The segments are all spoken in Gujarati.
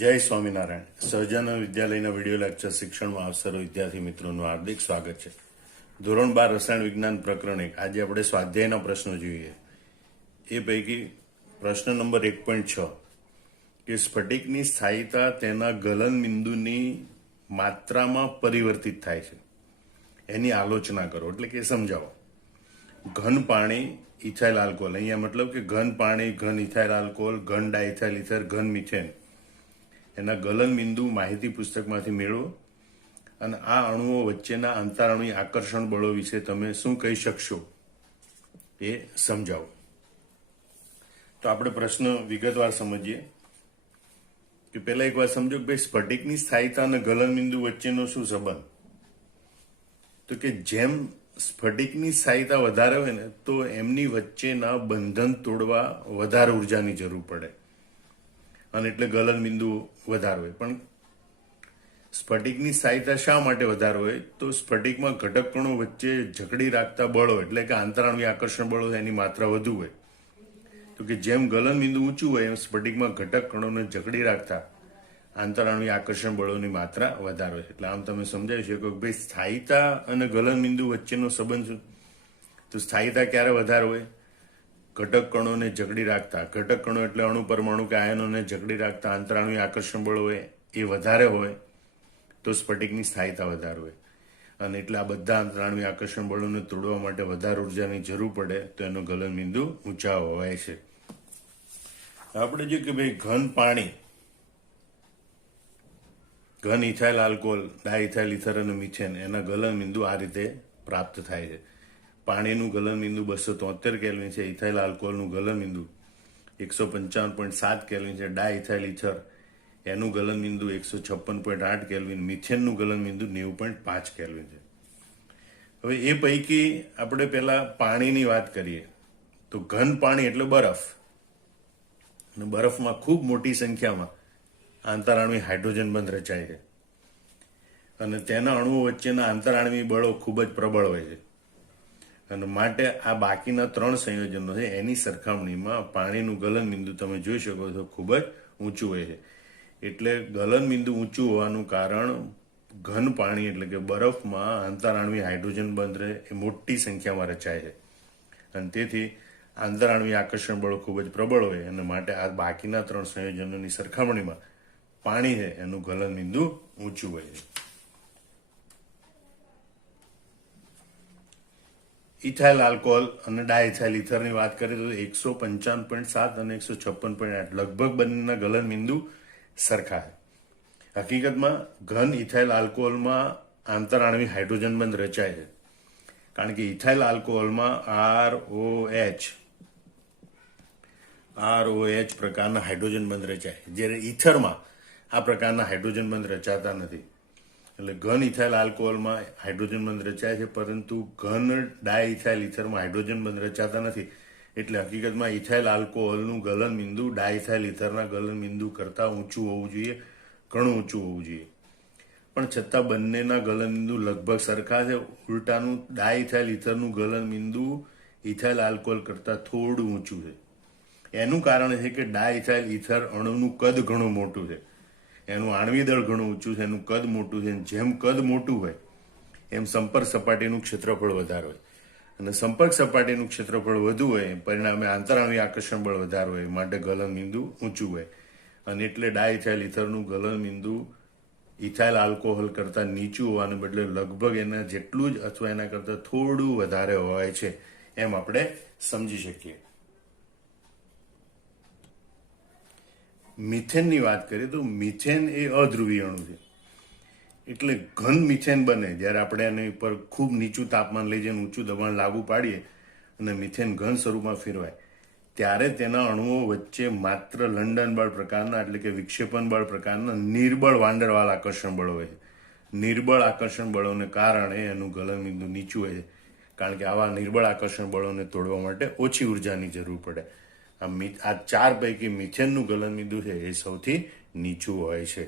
જય સ્વામિનારાયણ. સહજાનંદ વિદ્યાલયના વિડીયો લેક્ચર શિક્ષણમાં આપ સર્વ વિદ્યાર્થી મિત્રોનું હાર્દિક સ્વાગત છે. ધોરણ 12 રસાયણ વિજ્ઞાન પ્રકરણ 1. આજે આપણે સ્વાધ્યાયના પ્રશ્નો જોઈએ. એ પૈકી પ્રશ્ન નંબર 1.6 કે સ્ફટિકની સ્થાયીતા તેના ગલન બિંદુની માત્રામાં પરિવર્તિત થાય છે, એની આલોચના કરો, એટલે કે સમજાવો. ઘન પાણી ઇથાઇલ આલ્કોહોલ, અહીંયા મતલબ કે ઘન પાણી, ઘન ઇથાઇલ આલ્કોહોલ, ઘન ડાઇથાઇલ ઇથર, ઘન મિથેન, એના ગલન બિંદુ માહિતી પુસ્તકમાંથી મેળવો અને આ અણુઓ વચ્ચેના આંતરાણુય આકર્ષણ બળો વિશે તમે શું કહી શકશો એ સમજાવો. તો આપણે પ્રશ્ન વિગતવાર સમજીએ કે પહેલા એક વાર સમજો કે ભાઈ સ્ફટિકની સ્થાયીતા અને ગલન બિંદુ વચ્ચેનો શું સંબંધ. તો કે જેમ સ્ફટિકની સ્થાયીતા વધારે હોય ને તો એમની વચ્ચેના બંધન તોડવા વધારે ઉર્જાની જરૂર પડે અને એટલે ગલન બિંદુ વધારે હોય. પણ સ્ફટિકની સ્થાયીતા શા માટે વધારે હોય? તો સ્ફટિકમાં ઘટક કણો વચ્ચે જકડી રાખતા બળો, એટલે કે આંતરાણુય આકર્ષણ બળો, એની માત્રા વધુ હોય. તો કે જેમ ગલન બિંદુ ઊંચું હોય એમ સ્ફટિકમાં ઘટક કણોને જકડી રાખતા આંતરાણુય આકર્ષણ બળોની માત્રા વધારે હોય. એટલે આમ તમે સમજાવી શકો કે ભાઈ સ્થાયીતા અને ગલન બિંદુ વચ્ચેનો સંબંધ શું? તો સ્થાયીતા ક્યારે વધારે હોય? ઘટક કણોને જકડી રાખતા, ઘટક કણો એટલે અણુ પરમાણુ કે આયનોને જકડી રાખતા આંતરાણુય આકર્ષણ બળો હોય એ વધારે હોય તો સ્ફટિકની સ્થાયીતા વધારે હોય. અને એટલે આ બધા આંતરાણુય આકર્ષણ બળોને તોડવા માટે વધારે ઉર્જાની જરૂર પડે તો એનો ગલન બિંદુ ઊંચા હોય છે. આપણે જો કે ભાઈ ઘન પાણી, ઘન ઇથાઇલ આલ્કોહોલ, ડાઇથાઇલ ઇથર અને મિથેન, એના ગલન બિંદુ આ રીતે પ્રાપ્ત થાય છે. પાણીનું ગલન બિંદુ 273 કેલ્વિન છે, ઇથાઇલ આલ્કોહોલનું ગલન બિંદુ 155.7 કેલ્વિન છે, ડાઇથાઇલ ઇથર એનું ગલન બિંદુ 156.8 કેલ્વિન, મિથેનનું ગલન બિંદુ 90.5 કેલ્વિન છે. હવે એ પૈકી આપણે પહેલા પાણીની વાત કરીએ તો ઘન પાણી એટલે બરફ, અને બરફમાં ખૂબ મોટી સંખ્યામાં આંતરાણુય હાઇડ્રોજન બંધ રચાય છે અને તેના અણુઓ વચ્ચેના આંતરાણુય બળો ખૂબ જ પ્રબળ હોય છે. અને માટે આ બાકીના 3 સંયોજનો છે એની સરખામણીમાં પાણીનું ગલન બિંદુ તમે જોઈ શકો છો ખૂબ જ ઊંચું હોય છે. એટલે ગલન બિંદુ ઊંચું હોવાનું કારણ ઘન પાણી એટલે કે બરફમાં આંતરાણુય હાઇડ્રોજન બંધ રહે એ મોટી સંખ્યામાં રચાય છે અને તેથી આંતરાણુય આકર્ષણ બળો ખૂબ જ પ્રબળ હોય અને માટે આ બાકીના 3 સંયોજનોની સરખામણીમાં પાણી છે એનું ગલન બિંદુ ઊંચું હોય છે. ઇથાઇલ આલ્કોહોલ અને ડાઇથાઇલ ઇથરની વાત કરીએ તો 155.7 અને 156.8 લગભગ બંનેના ગલન બિંદુ સરખા છે. હકીકતમાં ઘન ઇથાઇલ આલ્કોહોલમાં આંતરાણુય હાઇડ્રોજન બંધ રચાય છે કારણ કે ઇથાઇલ આલ્કોહોલમાં ROH પ્રકારના હાઇડ્રોજન બંધ રચાય, જ્યારે ઇથરમાં આ પ્રકારના હાઇડ્રોજન બંધ રચાતા નથી. એટલે ઘન ઇથાઇલ આલ્કોહોલમાં હાઇડ્રોજન બંધ રચાય છે પરંતુ ઘન ડાઇથાઇલ ઇથરમાં હાઇડ્રોજન બંધ રચાતા નથી. એટલે હકીકતમાં ઇથાઇલ આલ્કોહોલનું ગલન બિંદુ ડાઇથાઇલ ઇથરના ગલન બિંદુ કરતાં ઊંચું હોવું જોઈએ, ઘણું ઊંચું હોવું જોઈએ. પણ છતાં બંનેના ગલન બિંદુ લગભગ સરખા છે. ઉલટાનું ડાઇથાઇલ ઇથરનું ગલન બિંદુ ઇથાઇલ આલ્કોહોલ કરતાં થોડું ઊંચું છે. એનું કારણ છે કે ડાઇથાઇલ ઇથર અણુનું કદ ઘણું મોટું છે, એનું આણ્વિક દળ ઘણું ઊંચું છે, એનું કદ મોટું છે. જેમ કદ મોટું હોય એમ સંપર્ક સપાટીનું ક્ષેત્રફળ વધારે હોય અને સંપર્ક સપાટીનું ક્ષેત્રફળ વધુ હોય પરિણામે આંતરાણુય આકર્ષણ બળ વધારે હોય, માટે ગલન બિંદુ ઊંચું હોય. અને એટલે ડાઇથાઇલ ઇથરનું ગલન બિંદુ ઇથાઇલ આલ્કોહોલ કરતાં નીચું હોવાને બદલે લગભગ એના જેટલું જ અથવા એના કરતાં થોડું વધારે હોય છે એમ આપણે સમજી શકીએ. મિથેનની વાત કરીએ તો મિથેન એ અધ્રુવીય અણુ છે. એટલે ઘન મિથેન બને જ્યારે આપણે એની ઉપર ખૂબ નીચું તાપમાન લઈ જઈને ઊંચું દબાણ લાગુ પાડીએ અને મિથેન ઘન સ્વરૂપમાં ફેરવાય ત્યારે તેના અણુઓ વચ્ચે માત્ર લંડન બળ પ્રકારના એટલે કે વિક્ષેપન બળ પ્રકારના નિર્બળ વાંડરવાલ આકર્ષણ બળો હોય છે. નિર્બળ આકર્ષણ બળોને કારણે એનું ગલન બિંદુ નીચું હોય છે કારણ કે આવા નિર્બળ આકર્ષણ બળોને તોડવા માટે ઓછી ઉર્જાની જરૂર પડે. આ 4 પૈકી મિથેનનું ગલન બિંદુ છે એ સૌથી નીચું હોય છે.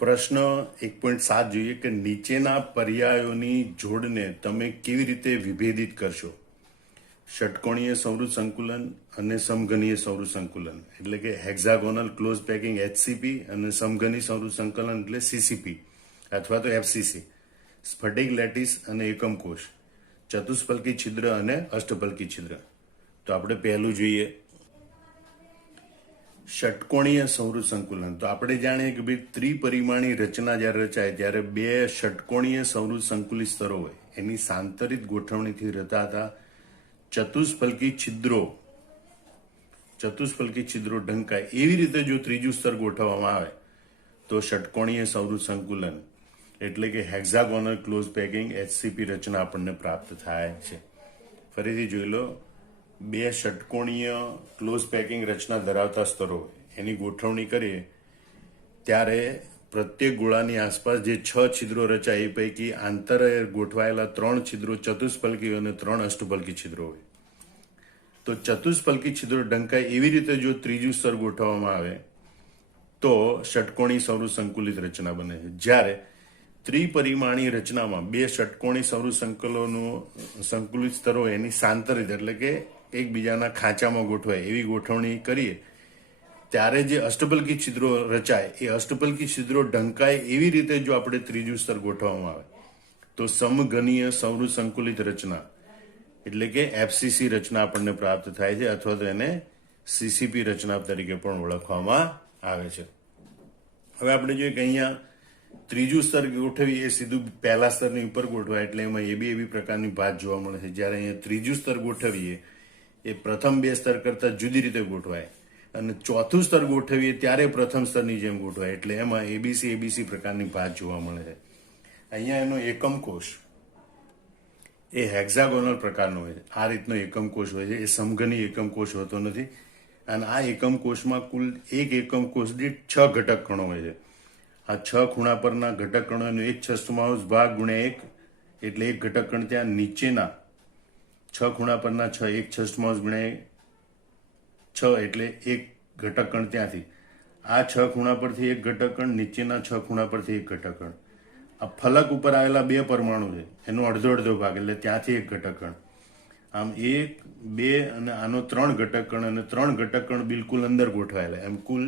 પ્રશ્ન 1.7 જોઈએ કે નીચેના પર્યાયોની જોડને તમે કેવી રીતે વિભેદિત કરશો. ષટકોણીય સંવૃત સંકુલન અને સમઘનીય સંવૃત સંકુલન એટલે કે હેક્ઝાગોનલ ક્લોઝ પેકિંગ HCP અને સમઘની સંવૃત સંકલન એટલે CCP અથવા તો FCC, સ્ફટિક લેટિસ અને એકમ કોષ, ચતુષ્ફલકી છિદ્ર અને અષ્ટફલકી છિદ્ર. તો આપણે પહેલું જોઈએ ષટકોણીય સંવૃત સંકુલન. તો આપણે જાણીએ કે ભાઈ ત્રિપરિમાણી રચના જ્યારે રચાય ત્યારે બે ષટકોણીય સંવૃત સંકુલિત સ્તરો હોય એની સાંતરિત ગોઠવણીથી રચાતા ચતુષ્ફલકી છિદ્રો ઢંકાય એવી રીતે જો ત્રીજું સ્તર ગોઠવવામાં આવે તો ષટકોણીય સંવૃત સંકુલન એટલે કે હેક્ઝાગોનલ ક્લોઝ પેકિંગ HCP રચના આપણને પ્રાપ્ત થાય છે. ફરીથી જોઈ લો, બે ષટકોણીય ક્લોઝ પેકિંગ રચના ધરાવતા સ્તરો એની ગોઠવણી કરીએ ત્યારે પ્રત્યેક ગોળાની આસપાસ જે 6 છિદ્રો રચાય એ પૈકી આંતરે ગોઠવાયેલા 3 છિદ્રો ચતુષ્ફલકી અને 3 અષ્ટફલકી છિદ્રો હોય. તો ચતુષ્ફલકી છિદ્રો ઢંકાય એવી રીતે જો ત્રીજું સ્તર ગોઠવવામાં આવે તો ષટકોણી સંવૃત સંકુલિત રચના બને છે. જ્યારે ત્રિપરિમાણીય રચનામાં બે ષટકોણી સંવૃત સંકુલિત સ્તરો એની સાંતરિત એટલે કે એકબીજાના ખાંચામાં ગોઠવાય એવી ગોઠવણી કરીએ ત્યારે જે અષ્ટફલકી છિદ્રો રચાય એ અષ્ટફલકી છિદ્રો ઢંકાય એવી રીતે જો આપણે ત્રીજું સ્તર ગોઠવવામાં આવે તો સમઘનીય સંવૃત સંકુલિત રચના એટલે કે FCC રચના આપણને પ્રાપ્ત થાય છે અથવા તો એને CCP રચના તરીકે પણ ઓળખવામાં આવે છે. હવે આપણે જોઈએ કે અહીંયા ત્રીજું સ્તર ગોઠવીએ એ સીધું પહેલા સ્તરની ઉપર ગોઠવાય એટલે એમાં એવી પ્રકારની ભાત જોવા મળે છે. જ્યારે અહીંયા ત્રીજું સ્તર ગોઠવીએ એ પ્રથમ બે સ્તર કરતાં જુદી રીતે ગોઠવાય અને ચોથું સ્તર ગોઠવીએ ત્યારે પ્રથમ સ્તરની જેમ ગોઠવાય એટલે એમાં ABC પ્રકારની ભાત જોવા મળે છે. અહીંયા એનો એકમ કોષ એ હેક્ઝાગોનલ પ્રકારનો હોય છે. આ રીતનો એકમ કોષ હોય છે. એ સમઘની એકમ કોષ હોતો નથી અને આ એકમ કોષમાં કુલ એક એકમ કોષ દીઠ 6 ઘટક કણો હોય છે. આ 6 ખૂણા પરના ઘટક કણોનો 1/6 ભાગ ગુણ્યા 1 એટલે એક ઘટક કણ ત્યાં નીચેના 6 ખૂણા પરના 6 1/6 ગુણ્યા 6 એટલે એક ઘટક કણ ત્યાંથી આ 6 ખૂણા પરથી એક ઘટક કણ, નીચેના 6 ખૂણા પરથી એક ઘટક કણ. આ ફલક ઉપર આવેલા 2 પરમાણુ છે એનો અડધો ભાગ એટલે ત્યાંથી એક ઘટક કણ. આમ 1 2 અને આનો 3 ઘટક કણ અને 3 ઘટક કણ બિલકુલ અંદર ગોઠવાયેલા. એમ કુલ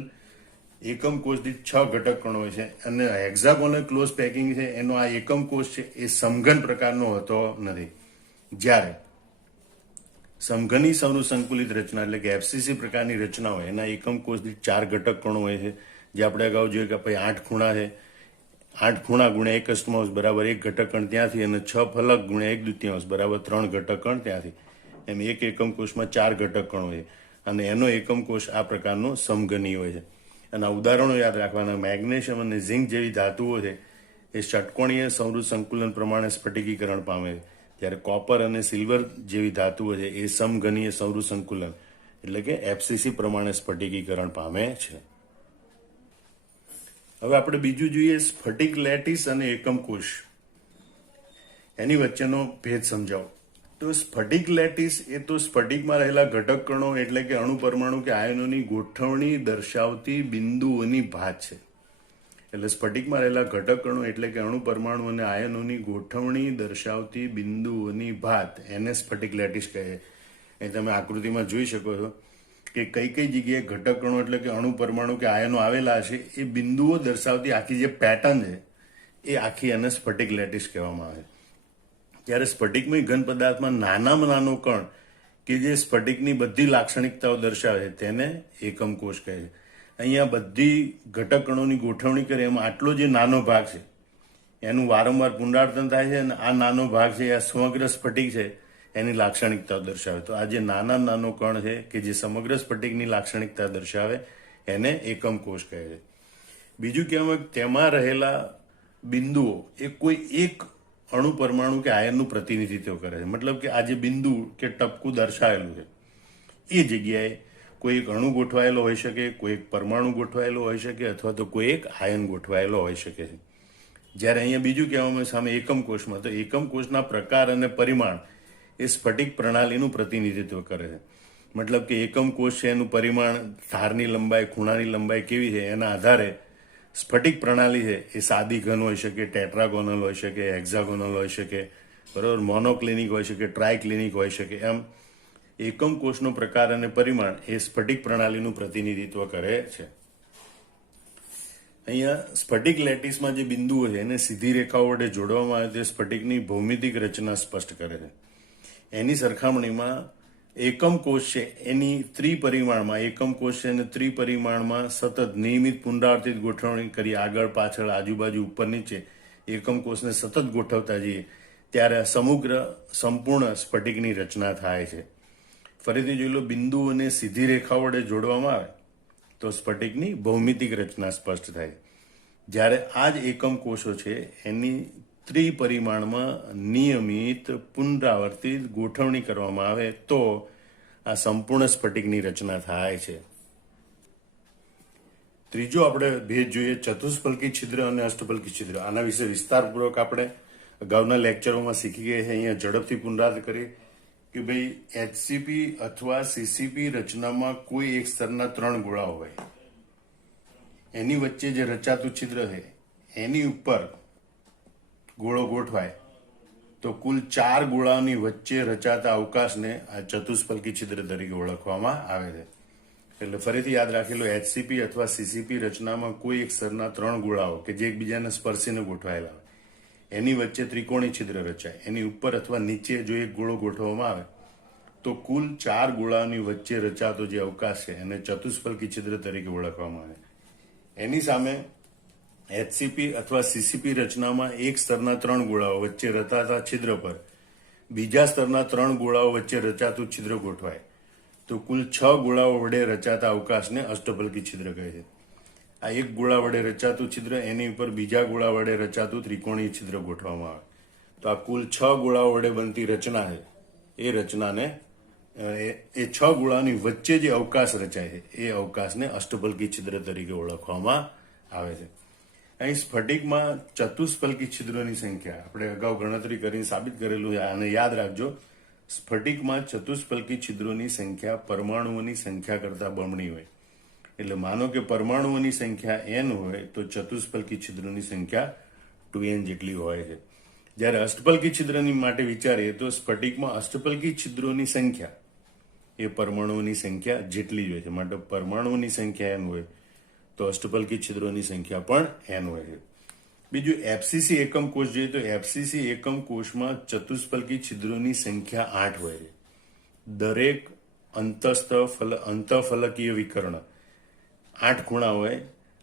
એકમ કોષ દીઠ 6 ઘટક કણો હોય છે અને હેક્ઝાગોનલ ક્લોઝ પેકિંગ છે એનો આ એકમ કોષ છે એ સમઘન પ્રકારનો હોતો નથી. જ્યારે સમઘની સંવૃત સંકુલિત રચના એટલે કે FCC પ્રકારની રચના હોય એના એકમ કોષ દીઠ 4 ઘટક કણો હોય છે. જે આપણે અગાઉ જોયું કે ભાઈ 8 ખૂણા છે, 8 ખૂણા ગુણ્યા 1/8 બરાબર એક ઘટક કણ ત્યાંથી અને 6 ફલક ગુણ્યા 1/2 બરાબર 3 ઘટક કણ ત્યાંથી. એમ એક એકમ કોષમાં 4 ઘટક કણો હોય અને એનો એકમ કોષ આ પ્રકારનો સમઘની હોય છે. અને ઉદાહરણો યાદ રાખવાના, મેગ્નેશિયમ અને ઝિંક જેવી ધાતુઓ છે એ ષટકોણીય સંવૃત સંકુલન પ્રમાણે સ્ફટિકીકરણ પામે છે. જ્યારે કોપર અને સિલ્વર જેવી ધાતુઓ છે એ સમઘનીય સંવૃત સંકુલન એટલે કે FCC પ્રમાણે સ્ફટિકીકરણ પામે છે. હવે આપણે બીજું જોઈએ સ્ફટિક લેટિસ અને એકમ કોષ એની વચ્ચેનો ભેદ સમજાવો. તો સ્ફટિક લેટિસ એ તો સ્ફટિકમાં રહેલા ઘટક કણો એટલે કે અણુ પરમાણુ કે આયનોની ગોઠવણી દર્શાવતી બિંદુઓની ભાત છે. એટલે સ્ફટિકમાં રહેલા ઘટક કણો એટલે કે અણુ પરમાણુ અને આયનોની ગોઠવણી દર્શાવતી બિંદુઓની ભાત એને સ્ફટિક લેટિસ કહે છે. એ તમે આકૃતિમાં જોઈ શકો છો કે કઈ જગ્યાએ ઘટક કણો એટલે કે અણુ પરમાણુ કે આયનો આવેલા છે એ બિંદુઓ દર્શાવતી આખી જે પેટર્ન છે એ આખી એને સ્ફટિક લેટિસ કહેવામાં આવે છે. જ્યારે સ્ફટિકમય ઘન પદાર્થમાં નાનામાં નાનો કણ કે જે સ્ફટિકની બધી લાક્ષણિકતાઓ દર્શાવે છે તેને એકમ કોષ કહે છે. અહીંયા બધી ઘટક કણોની ગોઠવણી કરી એમાં આટલો જે નાનો ભાગ છે એનું વારંવાર પુનરાવર્તન થાય છે અને આ નાનો ભાગ છે આ સમગ્ર સ્ફટિક છે એની લાક્ષણિકતાઓ દર્શાવે. તો આ જે નાનો કણ છે કે જે સમગ્ર સ્ફટિકની લાક્ષણિકતા દર્શાવે એને એકમ કોષ કહે છે. બીજું કહેવામાં તેમાં રહેલા બિંદુઓ એ કોઈ એક અણુ પરમાણુ કે આયનનું પ્રતિનિધિત્વ કરે છે. મતલબ કે આ જે બિંદુ કે ટપકું દર્શાવેલું છે એ જગ્યાએ કોઈ એક અણુ ગોઠવાયેલો હોઈ શકે, કોઈ એક પરમાણુ ગોઠવાયેલો હોઈ શકે અથવા તો કોઈ એક આયન ગોઠવાયેલો હોઈ શકે છે. જ્યારે અહીંયા બીજું કહેવામાં સામે એકમ કોષમાં તો એકમ કોષના પ્રકાર અને પરિમાણ એ સ્ફટિક પ્રણાલીનું પ્રતિનિધિત્વ કરે છે. મતલબ કે એકમ કોષ છે એનું પરિમાણ, ધારની લંબાઈ, ખૂણાની લંબાઈ કેવી છે એના આધારે સ્ફટિક પ્રણાલી છે એ સાદી ઘન હોઈ શકે, ટેટ્રાગોનલ હોઈ શકે, હેક્ઝાગોનલ હોઈ શકે, બરાબર, મોનોક્લિનિક હોઈ શકે, ટ્રાયક્લિનિક હોઈ શકે. એમ એકમ કોષનો પ્રકાર અને પરિમાણ એ સ્ફટિક પ્રણાલીનું પ્રતિનિધિત્વ કરે છે. અહીંયા સ્ફટિક લેટિસમાં જે બિંદુઓ છે એને સીધી રેખાઓ વડે જોડવામાં આવે તે સ્ફટિકની ભૌમિતિક રચના સ્પષ્ટ કરે છે. એની સરખામણીમાં એકમ કોષ છે એની એકમ કોષ છે એને ત્રિપરિમાણમાં સતત નિયમિત પુનરાવર્તિત ગોઠવણી કરી આગળ પાછળ આજુબાજુ ઉપર નીચે એકમ કોષને સતત ગોઠવતા જઈએ ત્યારે સંપૂર્ણ સ્ફટિકની રચના થાય છે. ફરીથી જોઈ લો, બિંદુઓને સીધી રેખા વડે જોડવામાં આવે તો સ્ફટિકની ભૌમિતિક રચના સ્પષ્ટ થાય. જ્યારે આ જ એકમ કોષો છે એની ત્રિપરિમાણમાં નિયમિત પુનરાવર્તિત ગોઠવણી કરવામાં આવે તો આ સંપૂર્ણ સ્ફટિકની રચના થાય છે. ત્રીજો આપણે ભેદ જોઈએ, ચતુષ્ફલકી છિદ્ર અને અષ્ટફલકી છિદ્ર. આના વિશે વિસ્તારપૂર્વક આપણે અગાઉના લેક્ચરોમાં શીખી ગયા છે. અહીંયા ઝડપથી પુનરાવર્તન કરીએ કે ભાઈ HCP અથવા CCP રચનામાં કોઈ એક સ્તરના 3 ગોળાઓ હોય, એની વચ્ચે જે રચાતું છિદ્ર છે એની ઉપર ગોળો ગોઠવાય તો કુલ 4 ગોળાઓની વચ્ચે રચાતા અવકાશને આ ચતુષ્ફલકી છિદ્ર તરીકે ઓળખવામાં આવે છે. એટલે ફરીથી યાદ રાખેલો, HCP અથવા CCP રચનામાં કોઈ એક સ્તરના 3 ગોળાઓ કે જે એકબીજાને સ્પર્શીને ગોઠવાયેલા હોય, એની વચ્ચે ત્રિકોણી છિદ્ર રચાય. એની ઉપર અથવા નીચે જો એક ગોળો ગોઠવવામાં આવે તો કુલ 4 ગોળાઓની વચ્ચે રચાતો જે અવકાશ છે એને ચતુષ્ફલકી છિદ્ર તરીકે ઓળખવામાં આવે. એની સામે HCP અથવા CCP રચનામાં એક સ્તરના 3 ગોળાઓ વચ્ચે રચાતા છિદ્ર પર બીજા સ્તરના 3 ગોળાઓ વચ્ચે રચાતું છિદ્ર ગોઠવાય તો કુલ 6 ગોળાઓ વડે રચાતા અવકાશને અષ્ટફલકી છિદ્ર કહે છે. આ એક ગોળા વડે રચાતું છિદ્ર, એની ઉપર બીજા ગોળા વડે રચાતું ત્રિકોણીય છિદ્ર ગોઠવવામાં આવે તો આ કુલ 6 ગોળાઓ વડે બનતી રચના છે એ રચનાને એ 6 ગોળાની વચ્ચે જે અવકાશ રચાય છે એ અવકાશને અષ્ટફલકી છિદ્ર તરીકે ઓળખવામાં આવે છે. અહીં સ્ફટિકમાં ચતુષ્ફલકી છિદ્રોની સંખ્યા આપણે અગાઉ ગણતરી કરીને સાબિત કરેલું છે. આને યાદ રાખજો, સ્ફટિકમાં ચતુષ્ફલકી છિદ્રોની સંખ્યા પરમાણુઓની સંખ્યા કરતા બમણી હોય. એટલે માનો કે પરમાણુઓની સંખ્યા n હોય તો ચતુષ્ફલકી છિદ્રોની સંખ્યા 2n જેટલી હોય છે. જ્યારે અષ્ટફલકી છિદ્રની માટે વિચારીએ તો સ્ફટિકમાં અષ્ટફલકી છિદ્રોની સંખ્યા એ પરમાણુઓની સંખ્યા જેટલી જ હોય છે. માટે પરમાણુઓની સંખ્યા n હોય તો અષ્ટફલકી છિદ્રોની સંખ્યા પણ n હોય છે. બીજું FCC એકમ કોષ જોઈએ તો FCC એકમ કોષમાં ચતુષ્ફલકી છિદ્રોની સંખ્યા 8 હોય છે. દરેક અંતઃફલકીય વિકર્ણ 8 ખૂણા હોય.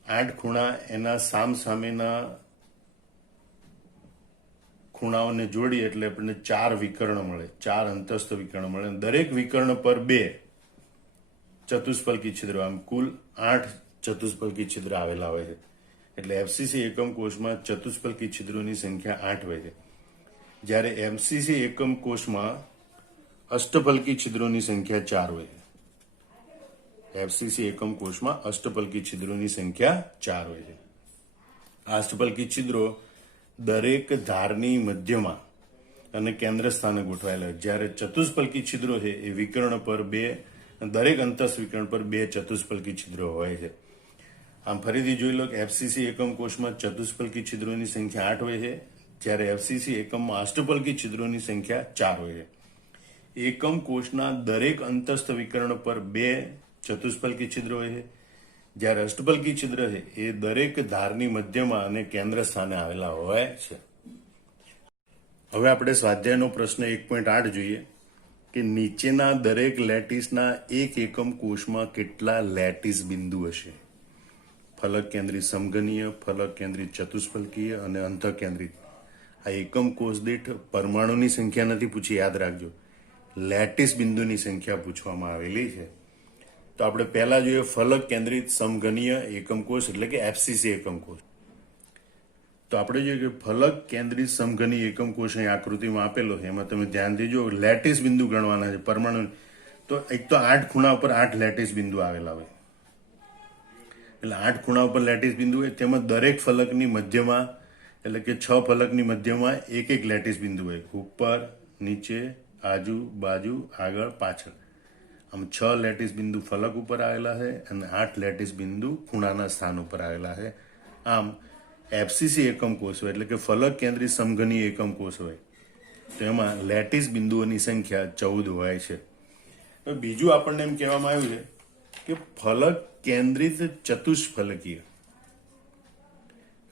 8 ખૂણા એના સામસામેના ખૂણાઓને જોડી એટલે આપણને 4 વિકર્ણ મળે, 4 અંતસ્થ વિકર્ણ મળે. દરેક વિકર્ણ પર 2 ચતુષ્ફલકી છિદ્રો, આમ કુલ 8 ચતુષ્ફલકી છિદ્ર આવેલા હોય છે. એટલે FCC એકમ કોષમાં ચતુષ્ફલકી છિદ્રોની સંખ્યા 8 હોય છે. જ્યારે MCC એકમ કોષમાં અષ્ટફલકી છિદ્રોની સંખ્યા 4 હોય છે. FCC એકમ કોષમાં અષ્ટફલકી છિદ્રોની સંખ્યા 4 હોય છે. આ અષ્ટફલકી છિદ્રો દરેક ધારની મધ્યમાં અને કેન્દ્ર સ્થાને ગોઠવાયેલા હોય. જ્યારે ચતુષ્ફલકી છિદ્રો છે એ વિકર્ણ પર 2, દરેક અંતસ્થ વિકર્ણ પર 2 ચતુષ્ફલકી છિદ્રો હોય છે. આમ ફરીથી જોઈ લો કે FCC એકમ કોષમાં ચતુષ્ફલકી છિદ્રોની સંખ્યા 8 હોય છે, જ્યારે FCC એકમમાં અષ્ટફલકી છિદ્રોની સંખ્યા 4 હોય છે. એકમ કોષના દરેક અંતસ્થ વિકર્ણ પર 2 ચતુષ્ફલકી છિદ્ર હોય છે, જ્યારે અષ્ટફલકી છિદ્ર છે એ દરેક ધારની મધ્યમાં અને કેન્દ્ર સ્થાને આવેલા હોય છે. હવે આપણે સ્વાધ્યાયનો પ્રશ્ન 1.8 જોઈએ કે નીચેના દરેક લેટિસના એક એકમ કોષમાં કેટલા લેટિસ બિંદુ હશે? ફલક કેન્દ્રિત સમઘનીય, ફલક કેન્દ્રિત ચતુષ્ફલકીય અને અંતઃકેન્દ્રિત. આ એકમ કોષ દીઠ પરમાણુની સંખ્યા નથી પૂછી, યાદ રાખજો, લેટિસ બિંદુની સંખ્યા પૂછવામાં આવેલી છે. તો આપણે પહેલા જોઈએ ફલક કેન્દ્રિત સમઘનીય એકમ કોષ એટલે કે FCC એકમ કોષ. તો આપણે જોઈએ કે ફલક કેન્દ્રિત સમઘનીય એકમ કોષ અહીં આકૃતિમાં આપેલો છે. એમાં તમે ધ્યાન દેજો, લેટિસ બિંદુ ગણવાના છે પરમાણુ. તો એક તો 8 ખૂણા ઉપર 8 લેટિસ બિંદુ આવેલા હોય. એટલે 8 ખૂણા ઉપર લેટિસ બિંદુ હોય, તેમાં દરેક ફલકની મધ્યમાં એટલે કે 6 ફલકની મધ્યમાં એક લેટિસ બિંદુ હોય. ઉપર, નીચે, આજુ, બાજુ, આગળ, પાછળ. આમ 6 લેટિસ બિંદુ ફલક ઉપર આવેલા છે અને 8 લેટિસ બિંદુ ખૂણાના સ્થાન ઉપર આવેલા છે. આમ FCC એકમ કોષ હોય એટલે કે ફલક કેન્દ્રિત સમઘનીય એકમ કોષ હોય તો એમાં લેટિસ બિંદુઓની સંખ્યા 14 હોય છે. તો બીજું આપણને એમ કહેવામાં આવ્યું છે કે ફલક કેન્દ્રિત ચતુષ્ફલકીય.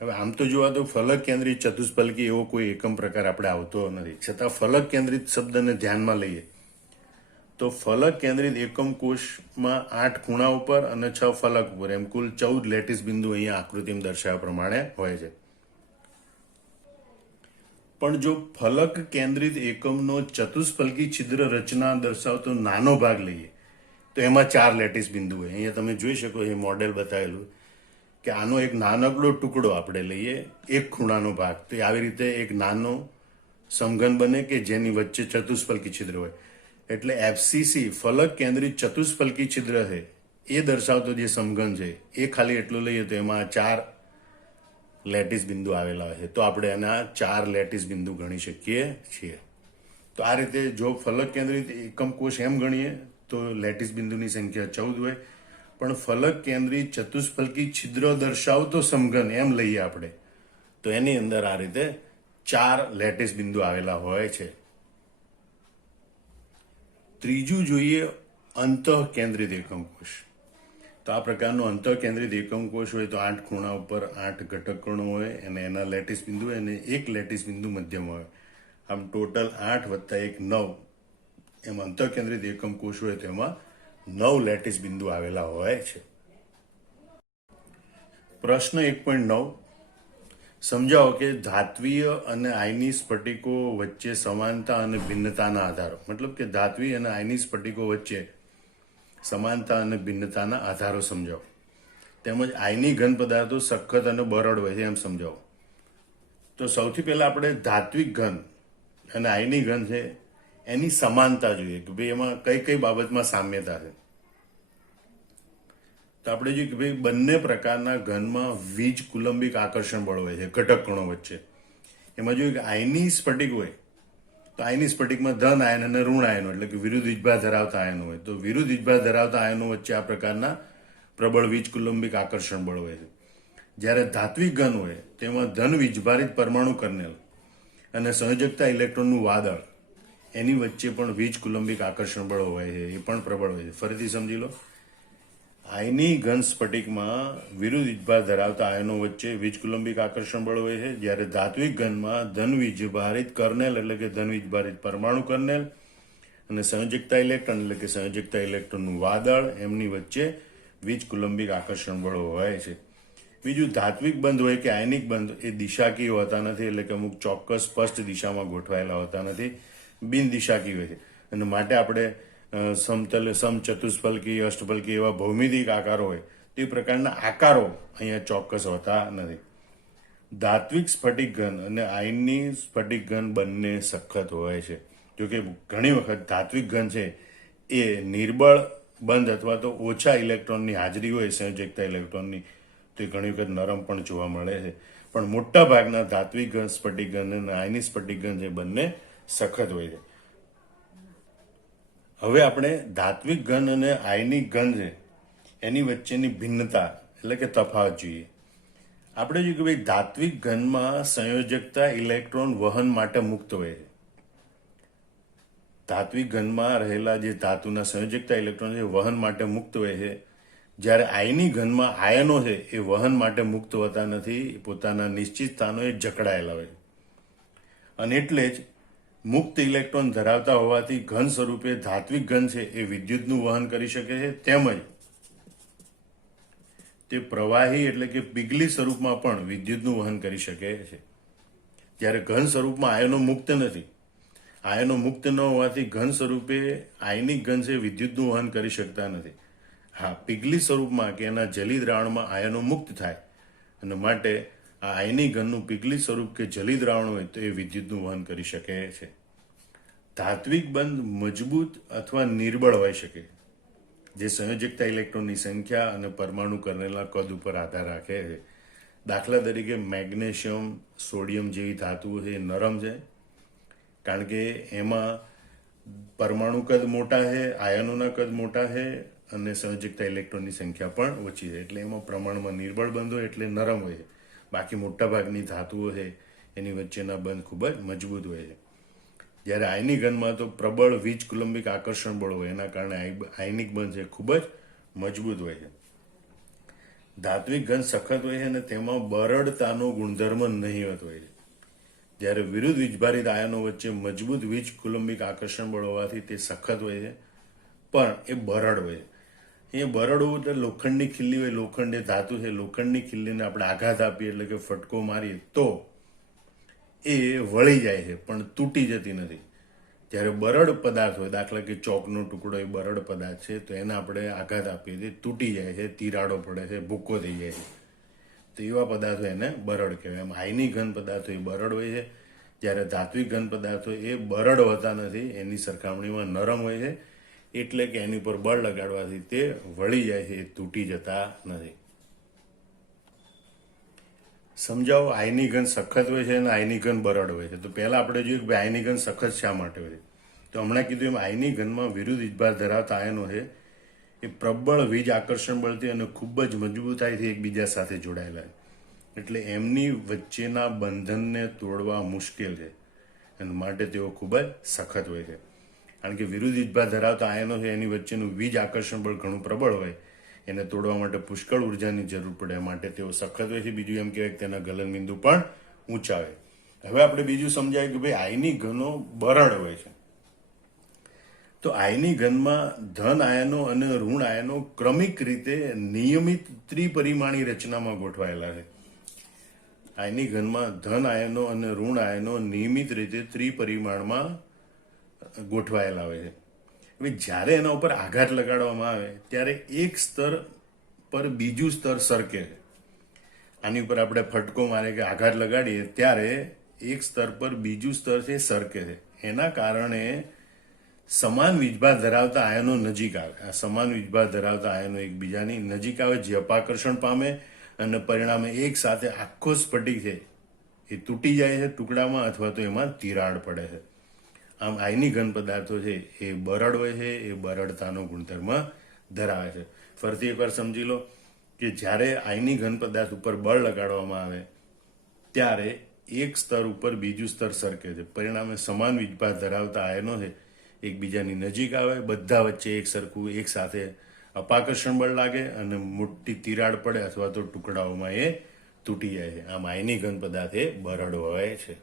હવે આમ તો જોવા તો ફલક કેન્દ્રિત ચતુષ્ફલકી એવો કોઈ એકમ પ્રકાર આપણે આવતો નથી, છતાં ફલક કેન્દ્રિત શબ્દને ધ્યાનમાં લઈએ તો ફલક કેન્દ્રિત એકમ કોષમાં 8 ખૂણા ઉપર અને 6 ફલક ઉપર એમ કુલ 14 લેટિસ બિંદુ અહીંયા આકૃતિમાં દર્શાવ્યા પ્રમાણે હોય છે. પણ જો ફલક કેન્દ્રિત એકમનો ચતુષ્ફલકી છિદ્ર રચના દર્શાવતો નાનો ભાગ લઈએ તો એમાં 4 લેટિસ બિંદુ હોય. અહીંયા તમે જોઈ શકો એ મોડેલ બતાવેલું કે આનો એક નાનકડો ટુકડો આપણે લઈએ, એક ખૂણાનો ભાગ, તો આવી રીતે એક નાનો સમઘન બને કે જેની વચ્ચે ચતુષ્ફલકી છિદ્ર હોય. એટલે એફસીસી ફલક કેન્દ્રિત ચતુષ્ફલકી છિદ્ર છે એ દર્શાવતો જે સમઘન છે એ ખાલી એટલું લઈએ તો એમાં 4 લેટિસ બિંદુ આવેલા હોય છે, તો આપણે એના 4 લેટિસ બિંદુ ગણી શકીએ છીએ. તો આ રીતે જો ફલક કેન્દ્રિત એકમ કોષ એમ ગણીએ તો લેટિસ બિંદુની સંખ્યા 14 હોય, પણ ફલક કેન્દ્રિત ચતુષ્ફલકી છિદ્ર દર્શાવતો સમઘન એમ લઈએ આપણે તો એની અંદર આ રીતે 4 લેટિસ બિંદુ આવેલા હોય છે. ત્રીજું જોઈએ અંતઃ કેન્દ્રિત એકમ કોષ. તો આ પ્રકારનો અંતઃ કેન્દ્રિત એકમ કોષ હોય તો 8 ખૂણા ઉપર 8 ઘટક કણો હોય અને એના લેટિસ બિંદુ હોય અને એક લેટિસ બિંદુ મધ્યમાં હોય. આમ ટોટલ 8 વત્તા 1 9 એમ અંતઃ કેન્દ્રિત એકમ કોષ હોય તેમાં 9 લેટિસ બિંદુ આવેલા હોય છે. પ્રશ્ન 1.9 સમજાવો કે ધાત્વીય અને આયની સ્ફટિકો વચ્ચે સમાનતા અને ભિન્નતાના આધારો, મતલબ કે ધાત્વી અને આયની સ્ફટિકો વચ્ચે સમાનતા અને ભિન્નતાના આધારો સમજાવો. તેમજ આયની ઘન પદાર્થો સખત અને બરડ હોય છે એમ સમજાવો. તો સૌથી પહેલા આપણે ધાત્વિક ઘન અને આયની ઘન છે એની સમાનતા જોઈએ કે ભાઈ એમાં કઈ કઈ બાબતમાં સામ્યતા છે. તો આપણે જોઈએ કે ભાઈ બંને પ્રકારના ઘનમાં વીજ કુલંબિક આકર્ષણ બળ હોય છે ઘટક કણો વચ્ચે. એમાં જોઈએ કે આયની સ્ફટિક હોય તો આયની સ્ફટિકમાં ધન આયન અને ઋણ આયનો એટલે કે વિરુદ્ધ વીજભાર ધરાવતા આયનો હોય, તો વિરુદ્ધ વીજભાર ધરાવતા આયનો વચ્ચે આ પ્રકારના પ્રબળ વીજ કુલંબિક આકર્ષણ બળ હોય છે. જ્યારે ધાત્વિક ઘન હોય તેમાં ધન વીજભારિત પરમાણુ કર્નેલ અને સંયોજકતા ઇલેક્ટ્રોનનું વાદળ એની વચ્ચે પણ વીજ કુલંબિક આકર્ષણ બળ હોય છે, એ પણ પ્રબળ હોય છે. ફરીથી સમજી લો, આયની ઘન સ્ફટિકમાં વિરુદ્ધ વીજભાર ધરાવતા આયનો વચ્ચે વીજ કુલંબિક આકર્ષણ બળ હોય છે, જ્યારે ધાત્વિક ઘનમાં ધન વીજભારિત કર્નેલ એટલે કે ધન વીજભારિત પરમાણુ કર્નેલ અને સંયોજકતા ઇલેક્ટ્રોન એટલે કે સંયોજકતા ઇલેક્ટ્રોનનું વાદળ એમની વચ્ચે વીજ કુલંબિક આકર્ષણ બળો હોય છે. બીજું, ધાત્વિક બંધ હોય કે આયનિક બંધ એ દિશાકીય હોતા નથી, એટલે કે અમુક ચોક્કસ સ્પષ્ટ દિશામાં ગોઠવાયેલા હોતા નથી, બિન દિશાકીય હોય છે અને માટે આપણે સમચતુષ્ફલકી, અષ્ટફલકી એવા ભૌમિતિક આકારો હોય તે પ્રકારના આકારો અહીંયા ચોક્કસ હોતા નથી. ધાત્વિક સ્ફટિક ઘન અને આયનની સ્ફટિક ઘન બંને સખત હોય છે. જોકે ઘણી વખત ધાત્વિક ઘન છે એ નિર્બળ બંધ અથવા તો ઓછા ઇલેક્ટ્રોનની હાજરી હોય સંયોજકતા ઇલેક્ટ્રોનની તો એ ઘણી વખત નરમ પણ જોવા મળે છે, પણ મોટા ભાગના ધાત્વિક ઘન સ્ફટિક ઘન અને આયની સ્ફટિક ઘન છે બંને સખત હોય છે. હવે આપણે ધાત્વિક ઘન અને આયનિક ઘન છે એની વચ્ચેની ભિન્નતા એટલે કે તફાવત જોઈએ. આપણે જોઈએ કે ભાઈ ધાત્વિક ઘનમાં સંયોજકતા ઇલેક્ટ્રોન વહન માટે મુક્ત હોય છે. ધાત્વિક ઘનમાં રહેલા જે ધાતુના સંયોજકતા ઇલેક્ટ્રોન છે વહન માટે મુક્ત હોય છે, જ્યારે આયની ઘનમાં આયનો છે એ વહન માટે મુક્ત હોતા નથી, પોતાના નિશ્ચિત સ્થાનોએ જકડાયેલા હોય અને એટલે જ મુક્ત ઇલેક્ટ્રોન ધરાવતા હોવાથી ઘન સ્વરૂપે ધાત્વિક ઘન છે એ વિદ્યુતનું વહન કરી શકે છે, તેમજ તે પ્રવાહી એટલે કે પીગલી સ્વરૂપમાં પણ વિદ્યુતનું વહન કરી શકે છે. જ્યારે ઘન સ્વરૂપમાં આયનો મુક્ત નથી, આયનો મુક્ત ન હોવાથી ઘન સ્વરૂપે આયનિક ઘન છે વિદ્યુતનું વહન કરી શકતા નથી. હા, પીગલી સ્વરૂપમાં કે એના જલી દ્રાવણમાં આયનો મુક્ત થાય અને માટે આ આયનિક ઘનનું પીગલી સ્વરૂપ કે જલી દ્રાવણ હોય તો એ વિદ્યુતનું વહન કરી શકે છે. ધાત્વિક બંધ મજબૂત અથવા નિર્બળ હોઈ શકે, જે સંયોજકતા ઇલેક્ટ્રોનની સંખ્યા અને પરમાણુ કર્નેલના કદ ઉપર આધાર રાખે છે. દાખલા તરીકે મેગ્નેશિયમ, સોડિયમ જેવી ધાતુઓ છે એ નરમ છે, કારણ કે એમાં પરમાણુ કદ મોટા છે, આયનોના કદ મોટા છે અને સંયોજકતા ઇલેક્ટ્રોનની સંખ્યા પણ ઓછી છે, એટલે એમાં પ્રમાણમાં નિર્બળ બંધ હોય એટલે નરમ હોય છે. બાકી મોટાભાગની ધાતુઓ છે એની વચ્ચેના બંધ ખૂબ જ મજબૂત હોય છે. જ્યારે આયનિક ઘનમાં તો પ્રબળ વીજ કુલંબિક આકર્ષણ બળ હોય, એના કારણે આયનિક બંધ છે ખૂબ જ મજબૂત હોય છે. ધાત્વિક ઘન સખત હોય છે અને તેમાં બરડતાનો ગુણધર્મ નહિવત હોય છે. જ્યારે વિરુદ્ધ વીજભારિત આયનો વચ્ચે મજબૂત વીજ કુલંબિક આકર્ષણ બળ હોવાથી તે સખત હોય છે, પણ એ બરડ હોય છે. એ બરડ હોવું એટલે લોખંડની ખીલ્લી હોય, લોખંડ એ ધાતુ છે, લોખંડની ખીલ્લીને આપણે આઘાત આપીએ એટલે કે ફટકો મારીએ તો એ વળી જાય છે પણ તૂટી જતી નથી. જ્યારે બરડ પદાર્થ હોય, દાખલા કે ચોકનો ટુકડો એ બરડ પદાર્થ છે, તો એને આપણે આઘાત આપીએ તો તૂટી જાય છે, તિરાડો પડે છે, ભૂક્કો થઈ જાય છે. તો એવા પદાર્થો એને બરડ કહેવાય. એમ આયનિક ઘન પદાર્થો એ બરડ હોય છે, જ્યારે ધાત્વિક ઘન પદાર્થો એ બરડ હોતા નથી, એની સરખામણીમાં નરમ હોય છે, એટલે કે એની પર બળ લગાડવાથી તે વળી જાય છે, એ તૂટી જતા નથી. સમજાવો, આયનિક ઘન સખત હોય છે અને આયનિક ઘન બરડ હોય છે. તો પહેલા આપણે જોયું કે આયનિક ઘન સખત શા માટે હોય છે. તો હમણાં કીધું એમ આયનિક ઘનમાં વિરુદ્ધ વીજભાર ધરાવતા આયનો છે એ પ્રબળ વીજ આકર્ષણ બળથી અને ખૂબ જ મજબૂતાઈથી એકબીજા સાથે જોડાયેલા છે, એટલે એમની વચ્ચેના બંધનને તોડવા મુશ્કેલ છે અને માટે તેઓ ખૂબ જ સખત હોય છે. કારણ કે વિરુદ્ધ વીજભાર ધરાવતા આયનો છે એની વચ્ચેનું વીજ આકર્ષણ બળ ઘણું પ્રબળ હોય, એને તોડવા માટે પુષ્કળ ઉર્જાની જરૂર પડે, માટે તેઓ સખત હોય છે. બીજું એમ કહેવાય કે તેના ગલન બિંદુ પણ ઊંચા હોય. હવે આપણે બીજું સમજાય કે ભાઈ આયનિક ઘનો બરડ હોય છે. તો આયનિક ઘનમાં ધન આયનો અને ઋણ આયનો ક્રમિક રીતે નિયમિત ત્રિપરિમાણી રચનામાં ગોઠવાયેલા છે. આયનિક ઘનમાં ધન આયનો અને ઋણ આયનો નિયમિત રીતે ત્રિપરિમાણમાં ગોઠવાયેલા હોય છે. હવે જ્યારે એના ઉપર આઘાત લગાડવામાં આવે ત્યારે એક સ્તર પર બીજું સ્તર સરકે છે. આની ઉપર આપણે ફટકો મારે કે આઘાત લગાડીએ ત્યારે એક સ્તર પર બીજું સ્તર છે સરકે છે. એના કારણે સમાન વીજભાર ધરાવતા આયનો નજીક આવે. આ સમાન વીજભાર ધરાવતા આયનો એકબીજાની નજીક આવે, જે અપાકર્ષણ પામે અને પરિણામે એક સાથે આખો સ્ફટિક છે એ તૂટી જાય છે ટુકડામાં, અથવા તો એમાં તિરાડ પડે છે. આમ આયનિક ઘન પદાર્થો છે એ બરડ હોય છે, એ બરડતાનો ગુણધર્મ ધરાવે છે. ફરીથી એકવાર સમજી લો કે જ્યારે આયનિક ઘન પદાર્થ ઉપર બળ લગાડવામાં આવે ત્યારે એક સ્તર ઉપર બીજું સ્તર સરકે છે, પરિણામે સમાન વીજભાર ધરાવતા આયનો છે એકબીજાની નજીક આવે, બધા વચ્ચે એક સરખું એક સાથે અપાકર્ષણ બળ લાગે અને મોટી તિરાડ પડે અથવા તો ટુકડાઓમાં એ તૂટી જાય છે. આમ આયનિક ઘન પદાર્થ એ બરડ હોય છે.